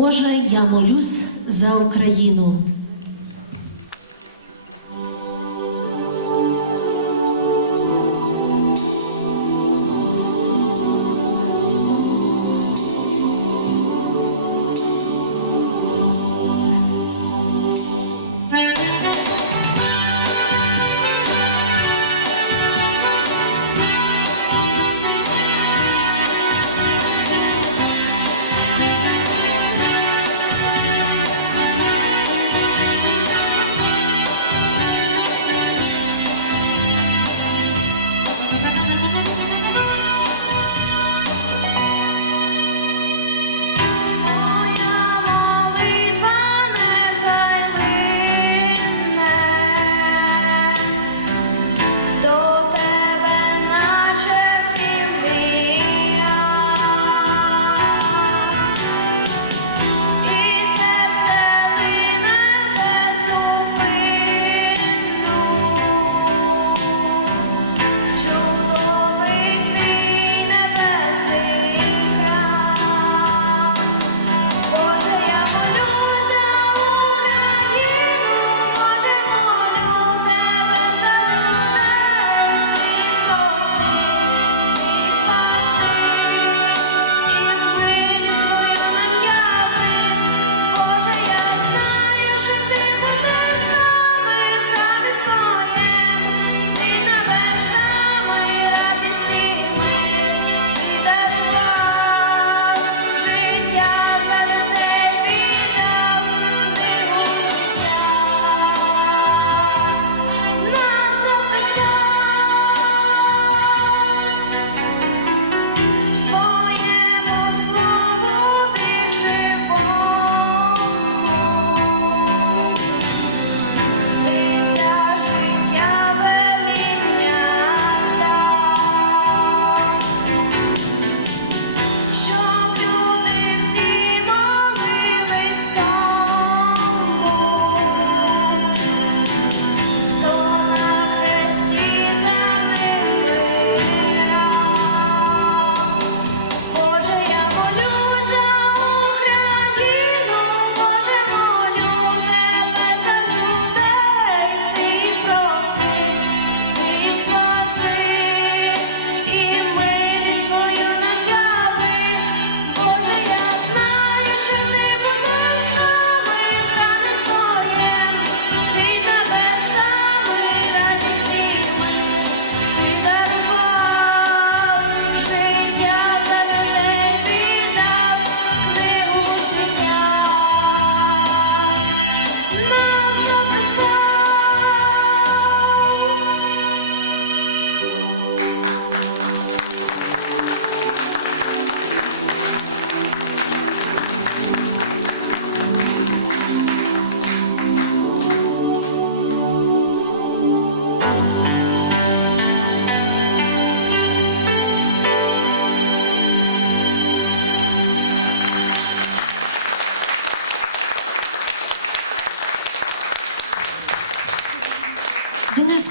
Боже, я молюсь за Україну.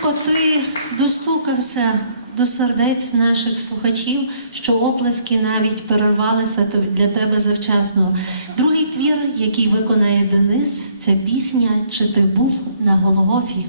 близько ти достукався до сердець наших слухачів, що оплески навіть перервалися для тебе завчасно. Другий твір, який виконає Денис, це пісня Чи ти був на Голгофі?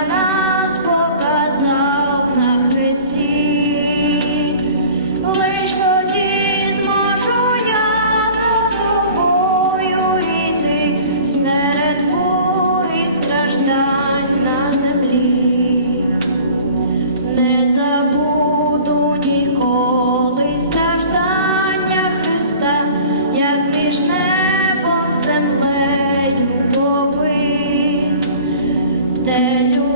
для нас Бога на Христі, лиш тоді зможу я за тобою йти серед бур страждань на землі, не забуду ніколи страждання Христа, як між небом землею. Te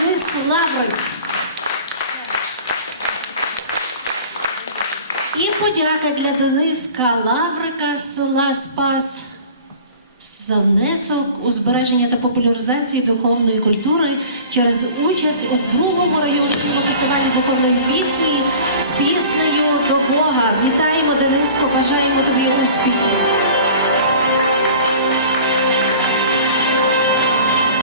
бури на. І подяка для Дениска Лаврика з села Спас за внесок у збереження та популяризації духовної культури через участь у другому районному фестивалі духовної пісні з піснею до Бога. Вітаємо Дениско, бажаємо тобі успіхів.